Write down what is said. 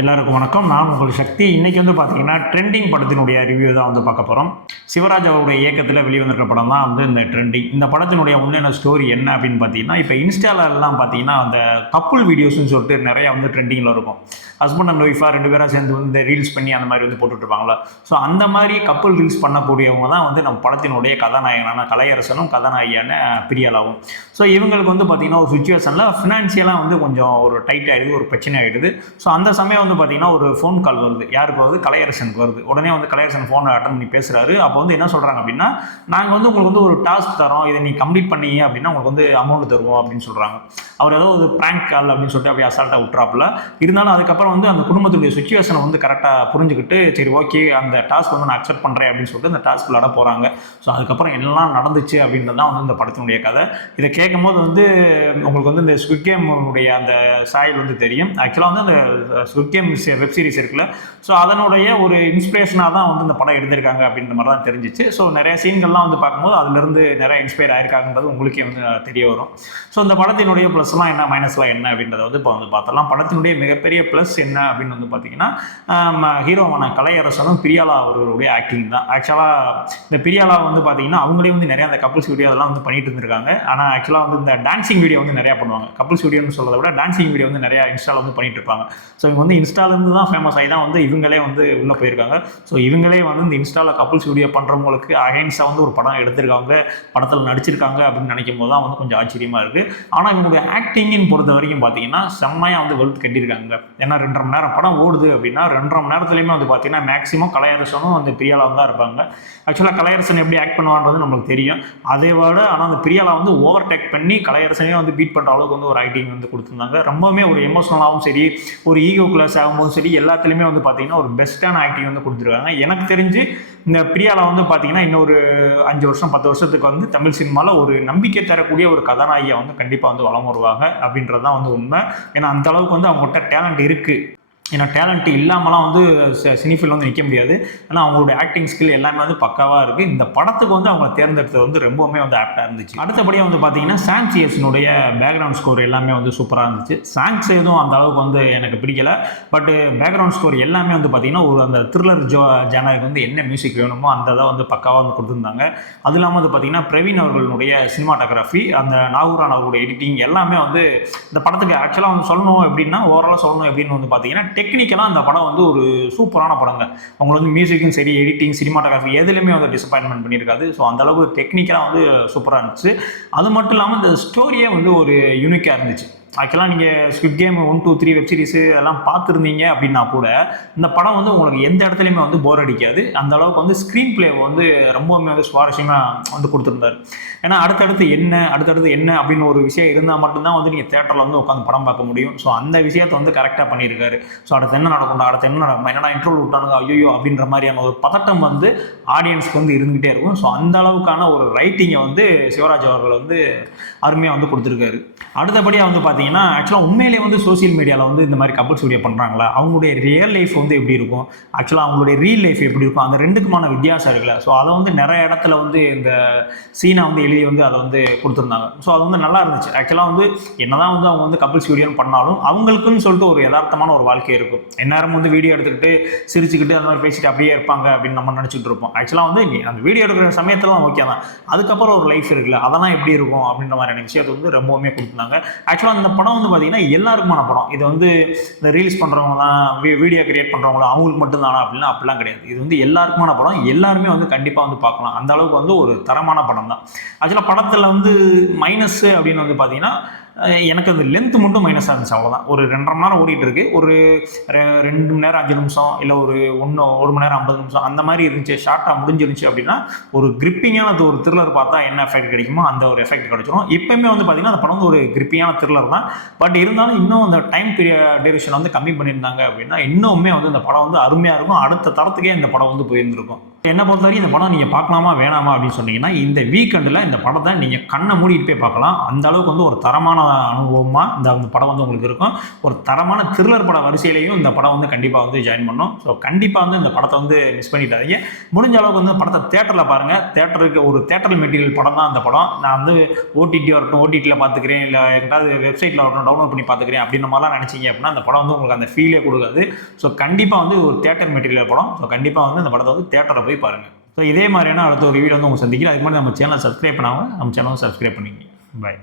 எல்லாருக்கும் வணக்கம். நான் உங்கள் சக்தி. இன்றைக்கி வந்து பார்த்தீங்கன்னா ட்ரெண்டிங் படத்தினுடைய ரிவ்யூ தான் வந்து பார்க்க போகிறோம். சிவராஜ் அவருடைய இயக்கத்தில் வெளிவந்திருக்க படம் தான் வந்து இந்த ட்ரெண்டிங். இந்த படத்தினுடைய உண்மையான ஸ்டோரி என்ன அப்படின்னு பார்த்தீங்கன்னா, இப்போ இன்ஸ்டாலெலாம் பார்த்தீங்கன்னா அந்த கப்புள் வீடியோஸ்ன்னு சொல்லிட்டு நிறையா வந்து ட்ரெண்டிங்கில் இருக்கும். ஹஸ்பண்ட் அண்ட் ஒய்ஃபாக 2 பேராக சேர்ந்து வந்து இந்த ரீல்ஸ் பண்ணி அந்த மாதிரி வந்து போட்டுட்ருப்பாங்களா. ஸோ அந்த மாதிரி கப்புள் ரீல்ஸ் பண்ணக்கூடியவங்க தான் வந்து நம்ம படத்தினுடைய கதாநாயகனான கலையரசனும் கதாநாயகியான பிரியாலாவும். ஸோ இவங்களுக்கு வந்து பார்த்திங்கன்னா ஒரு சுச்சுவேஷனில் ஃபினான்ஷியலாக வந்து கொஞ்சம் ஒரு டைட் ஆகிடுது, ஒரு பிரச்சனை ஆகிடுது. ஸோ அந்த சமயம் வந்து பார்த்திங்கன்னா ஒரு ஃபோன் கால் வருது. யாருக்கு வருது? கலையரசனுக்கு வருது. உடனே வந்து கலையரசன் ஃபோனை அட்டன் பண்ணி பேசுகிறாரு. அப்போ வந்து என்ன சொல்கிறாங்க அப்படின்னா, நாங்கள் வந்து உங்களுக்கு வந்து ஒரு டாஸ்க் தரோம், இதை நீ கம்ப்ளீட் பண்ணீங்க அப்படின்னா உங்களுக்கு வந்து அமௌண்ட் தருவோம் அப்படின்னு சொல்கிறாங்க. அவர் ஏதோ ஒரு ப்ராங்க் கால் அப்படின்னு சொல்லிட்டு அப்படியே அசால்ட்டாக விட்றாப்புல. இருந்தாலும் அதுக்கப்புறம் வந்து அந்த குடும்பத்துடைய சுச்சுவேஷனை வந்து கரெக்டாக புரிஞ்சுக்கிட்டு, சரி ஓகே அந்த டாஸ்க் வந்து நான் அக்செப்ட் பண்ணுறேன் அப்படின்னு சொல்லிட்டு அந்த டாஸ்க் விளாட போகிறாங்க. ஸோ அதுக்கப்புறம் எல்லாம் நடந்துச்சு அப்படின்றது தான் வந்து இந்த படத்தினுடைய கதை. இதை கேட்கும் போது வந்து உங்களுக்கு வந்து இந்த ஸ்குவிட் கேமுடைய அந்த சாயல் வந்து தெரியும். ஆக்சுவலாக வந்து அந்த ஸ்குவிட் கேம் வெப் சீரிஸ் இருக்குல்ல, ஸோ அதனுடைய ஒரு இன்ஸ்பிரேஷனாக தான் வந்து இந்த படம் எடுத்திருக்காங்க அப்படின்ற மாதிரி தான் தெரிஞ்சிச்சு. ஸோ நிறைய சீன்கள்லாம் வந்து பார்க்கும்போது அதுலேருந்து நிறைய இன்ஸ்பயர் ஆயிருக்காங்கன்றது உங்களுக்கே வந்து தெரிய வரும். ஸோ இந்த படத்தினுடைய ப்ளஸ்லாம் என்ன, மைனஸ்லாம் என்ன அப்படின்றத வந்து இப்போ வந்து பார்த்தலாம். படத்தினுடைய மிகப்பெரிய ப்ளஸ் என்ன அப்படின்னு வந்து பார்த்தீங்கன்னா, ஹீரோவான கலையரசனும் பிரியாலா அவர்களுடைய ஆக்டிங் தான். ஆக்சுவலாக இந்த பிரியாலா வந்து பார்த்தீங்கன்னா அவங்களே வந்து நிறைய அந்த கப்புள்ஸ் வீடியோ அதெல்லாம் வந்து பண்ணிட்டு இருந்திருக்காங்க. ஆனால் ஆக்சுவலாக வந்து இந்த டான்சிங் வீடியோ வந்து நிறையா பண்ணுவாங்க. கப்புள்ஸ் வீடியோன்னு சொல்றதை விட டான்சிங் வீடியோ வந்து நிறையா இன்ஸ்டாவில் வந்து பண்ணிட்டு இருப்பாங்க. ஸோ இவங்க வந்து இன்ஸ்டாலேருந்து தான் ஃபேமஸ் ஆகி தான் வந்து இவங்களே வந்து உள்ளே போயிருக்காங்க. ஸோ இவங்களே வந்து இந்த இன்ஸ்டாவில் கப்புள்ஸ் வீடியோ பண்ணுறவங்களுக்கு அகைன்ஸ்டாக வந்து ஒரு படம் எடுத்திருக்காங்க, படத்தில் நடிச்சிருக்காங்க அப்படின்னு நினைக்கும் போது தான் வந்து கொஞ்சம் ஆச்சரியமாக இருக்குது. ஆனால் இவங்களுடைய ஆக்டிங்கின்னு பொறுத்த வரைக்கும் பார்த்தீங்கன்னா செம்மையாக வந்து வெளுத்து கட்டியிருக்காங்க. ஏன்னா 2.5 மணி நேரம் படம் ஓடுது அப்படின்னா 2.5 மணி நேரத்துலையுமே வந்து பார்த்தீங்கன்னா மேக்ஸிமம் கலையரசனும் அந்த பிரியாலாவும் தான் இருப்பாங்க. ஆக்சுவலாக கலையரசன் எப்படி ஆக்ட் பண்ணுவான்றது நம்மளுக்கு தெரியும். அதே விட ஆனால் அந்த பிரியாலா வந்து ஓவர் டேக் பண்ணி கலையரசனே வந்து பீட் பண்ணுற அளவுக்கு வந்து ஒரு ஆக்டிங் வந்து கொடுத்துருந்தாங்க. ரொம்பவுமே ஒரு எமோஷனலாகவும் சரி, ஒரு ஈகோ கிளாஸ் ஆகும்போதும் சரி, எல்லாத்துலேயுமே வந்து பார்த்தீங்கன்னா ஒரு பெஸ்ட்டான ஆக்டிங் வந்து கொடுத்துருக்காங்க. எனக்கு தெரிஞ்சு இந்த பிரியாலா வந்து பார்த்தீங்கன்னா இன்னொரு 5 வருஷம் 10 வருஷத்துக்கு வந்து தமிழ் சினிமாவில் ஒரு நம்பிக்கை தரக்கூடிய ஒரு கதாநாயகியை வந்து கண்டிப்பாக வந்து வளம் வருவாங்க அப்படின்றது தான் வந்து உண்மை. ஏன்னா அந்த அளவுக்கு வந்து அவங்ககிட்ட டேலண்ட் இருக்குது. ஏன்னா டேலண்ட் இல்லாமலாம் வந்து சினிஃபீல்டில் வந்து நிற்க முடியாது. ஏன்னா அவங்களுடைய ஆக்டிங் ஸ்கில் எல்லாமே வந்து பக்காவாக இருக்குது. இந்த படத்துக்கு வந்து அவங்களை தேர்ந்தெடுத்தது வந்து ரொம்பவுமே வந்து ஆப்டாக இருந்துச்சு. அடுத்தபடியாக வந்து பார்த்தீங்கன்னா சான்சியஸ்னுடைய பேக்ரவுண்ட் ஸ்கோர் எல்லாமே வந்து சூப்பராக இருந்துச்சு. சாங்ஸ் எதுவும் அந்த அளவுக்கு வந்து எனக்கு பிடிக்கல. பட் பேக்ரவுண்ட் ஸ்கோர் எல்லாமே வந்து பார்த்தீங்கன்னா ஒரு அந்த த்ரில்லர் ஜானருக்கு வந்து என்ன மியூசிக் வேணுமோ அந்த இதை வந்து பக்காவாக வந்து கொடுத்துருந்தாங்க. அது இல்லாமல் வந்து பார்த்தீங்கன்னா பிரவீன் அவர்களுடைய சினிமாட்டோகிராஃபி, அந்த நாகூரான் அவர்களுடைய எடிட்டிங் எல்லாமே வந்து இந்த படத்துக்கு ஆக்சுவலாக வந்து சொல்லணும் எப்படின்னா, ஓவராலாக சொல்லணும் எப்படின்னு வந்து பார்த்தீங்கன்னா டெக்னிக்கலாக அந்த படம் வந்து ஒரு சூப்பரான படங்க. அவங்க வந்து மியூசிக்கும் சரி, எடிட்டிங், சினிமாட்டோகிராஃபி எதுலையுமே வந்து டிசப்பாயின்மெண்ட் பண்ணியிருக்காது. ஸோ அந்தளவுக்கு டெக்னிக்கலாக வந்து சூப்பராக இருந்துச்சு. அது மட்டும் இல்லாமல் இந்த ஸ்டோரியே வந்து ஒரு யூனிக்காக இருந்துச்சு. ஆக்சுவலாக நீங்கள் ஸ்குவிட் கேம் 1, 2, 3 வெப் சீரிஸு அதெல்லாம் பார்த்துருந்தீங்க அப்படின்னா கூட இந்த படம் வந்து உங்களுக்கு எந்த இடத்துலையுமே வந்து போர் அடிக்காது. அந்த அளவுக்கு வந்து ஸ்க்ரீன் பிளே வந்து ரொம்பவுமே வந்து சுவாரஸ்யமாக வந்து கொடுத்துருந்தாரு. ஏன்னா அடுத்தடுத்து என்ன அப்படின்னு ஒரு விஷயம் இருந்தால் மட்டும்தான் வந்து நீங்கள் தேட்டரில் வந்து உட்காந்து படம் பார்க்க முடியும். ஸோ அந்த விஷயத்தை வந்து கரெக்டாக பண்ணியிருக்காரு. ஸோ அடுத்து என்ன நடக்கும், என்னடா இன்ட்ரோல் விட்டானுங்க ஐயோ அப்படின்ற மாதிரியான ஒரு பதட்டம் வந்து ஆடியன்ஸ்க்கு வந்து இருந்துகிட்டே இருக்கும். ஸோ அந்த அளவுக்கான ஒரு ரைட்டிங்கை வந்து சிவராஜ் அவர்கள் வந்து அருமையாக வந்து கொடுத்துருக்காரு. அடுத்தபடியாக வந்து பார்த்தீங்கன்னா ஆக்சுவலாக உண்மையிலே வந்து சோசியல் மீடியாவில் வந்து இந்த மாதிரி கப்புள்ஸ் வீடியோ பண்ணுறாங்களா, அவங்களுடைய ரியல் லைஃப் வந்து எப்படி இருக்கும், ஆக்சுவலாக அவங்களுடைய ரீல் லைஃப் எப்படி இருக்கும், அந்த ரெண்டுக்குமான வித்தியாசம் இருக்குல்ல. ஸோ அதை வந்து நிறைய இடத்துல வந்து இந்த சீனை வந்து எழுதி வந்து அதை வந்து கொடுத்துருந்தாங்க. ஸோ அது வந்து நல்லா இருந்துச்சு. ஆக்சுவலாக வந்து என்னதான் வந்து அவங்க வந்து கப்புள்ஸ் வீடியோன்னு பண்ணாலும் அவங்களுக்குன்னு சொல்லிட்டு ஒரு யதார்த்தமான ஒரு வாழ்க்கை இருக்கும். எந்நேரம் வந்து வீடியோ எடுத்துக்கிட்டு சிரிச்சுக்கிட்டு அந்த மாதிரி பேசிட்டு அப்படியே இருப்பாங்க அப்படின்னு நம்ம நினச்சிட்டு இருப்போம். ஆக்சுவலாக வந்து அந்த வீடியோ எடுக்கிற சமயத்துலாம் ஓகே தான், அதுக்கப்புறம் ஒரு லைஃப் இருக்குல்ல, அதெல்லாம் எப்படி இருக்கும் அப்படின்ற மாதிரியான விஷயத்தை வந்து ரொம்பவுமே கொடுத்துருந்தாங்க. ஆக்சுவலாக இந்த படம் வந்து பார்த்தீங்கன்னா எல்லாருக்குமான படம். இது வந்து இந்த ரீல்ஸ் பண்ணுறவங்க தான், வீடியோ கிரியேட் பண்ணுறவங்களோ அவங்களுக்கு மட்டும்தானா அப்படிலாம் கிடையாது. இது வந்து எல்லாருக்குமான படம். எல்லாருமே வந்து கண்டிப்பாக வந்து பார்க்கலாம். அந்த அளவுக்கு வந்து ஒரு தரமான படம் தான். ஆக்சுவலாக படத்தில் வந்து மைனஸ் அப்படின்னு வந்து பார்த்தீங்கன்னா எனக்கு அது லென்த் மட்டும் மைனஸாக இருந்துச்சு, அவ்வளோதான். ஒரு 2.5 மணி நேரம் ஓடிட்டு இருக்கு, ஒரு 2 மணி நேரம் 5 நிமிஷம் இல்லை ஒரு 1 மணி நேரம் 50 நிமிஷம் அந்த மாதிரி இருந்துச்சு, ஷார்ட்டாக முடிஞ்சிருந்துச்சு அப்படின்னா ஒரு கிரிப்பிங்கான ஒரு த்ரில்லர் பார்த்தா என்ன எஃபெக்ட் கிடைக்குமோ அந்த ஒரு எஃபெக்ட் கிடைச்சிடும். இப்போயுமே வந்து பார்த்தீங்கன்னா அந்த படம் வந்து ஒரு கிரிப்பிங்கான த்ரில்லர் தான். பட் இருந்தாலும் இன்னும் அந்த டைம் டியூரேஷன் வந்து கம்மி பண்ணியிருந்தாங்க அப்படின்னா இன்னுமே வந்து இந்த படம் வந்து அருமையாக இருக்கும். அடுத்த தரத்துக்கே இந்த படம் வந்து போயிருந்திருக்கும். என்ன பொறுத்த வரைக்கும் இந்த படம் நீங்கள் பார்க்கலாமா வேணாமா அப்படின்னு சொன்னீங்கன்னா இந்த வீக்கெண்டில் இந்த படத்தை நீங்கள் கண்ணை மூடிட்டு போய் பார்க்கலாம். அந்த அளவுக்கு வந்து ஒரு தரமான அனுபவமாக இந்த படம் வந்து உங்களுக்கு இருக்கும். ஒரு தரமான த்ரில்லர் பட வரிசையிலையும் இந்த படம் வந்து கண்டிப்பாக வந்து ஜாயின் பண்ணும். ஸோ கண்டிப்பாக வந்து இந்த படத்தை வந்து மிஸ் பண்ணிட்டாதீங்க. முடிஞ்ச அளவுக்கு வந்து படத்தை தேட்டரில் பாருங்கள். தேட்டருக்கு ஒரு தேட்டர் மெட்டீரியல் படம் தான் அந்த படம். நான் வந்து ஓடிடி வரட்டும், ஓடிடியில் பார்த்துக்கிறேன், இல்லை எங்கிட்டாவது வெப்சைட்டில் வரட்டும் டவுன்லோட் பண்ணி பார்த்துக்கிறேன் அப்படின்ற மாதிரிலாம் நினச்சிங்க அப்படின்னா அந்த படம் வந்து உங்களுக்கு அந்த ஃபீலே கொடுக்காது. ஸோ கண்டிப்பாக வந்து ஒரு தேட்டர் மெட்டீரியல் படம். ஸோ கண்டிப்பாக வந்து இந்த படத்தை வந்து தேட்டரில் போய் பாருங்கள். ஸோ இதே மாதிரியான அடுத்த ஒரு வீடியோ வந்து உங்களை சந்திக்கிறேன். அதுக்கு முன்னாடி நம்ம சேனலை சப்ஸ்கிரைப் பண்ணாமல் நம்ம சேனலை சப்ஸ்கிரைப் பண்ணிக்கங்க. பாய்.